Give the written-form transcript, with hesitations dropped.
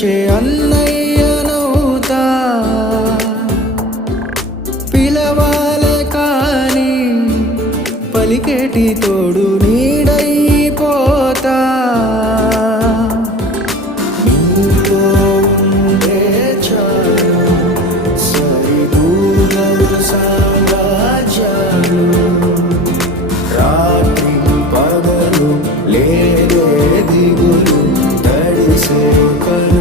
పిలిచే అన్నయ్యనవుతా, పిలవాలే కాని పలికేటి తోడు నీడైపోతా. నీతో ఉంటే చాలు సరిదూగలు సామ్రాజ్యాలు, రాత్రి పగలు లేదే దిగులు తడిసే కలు.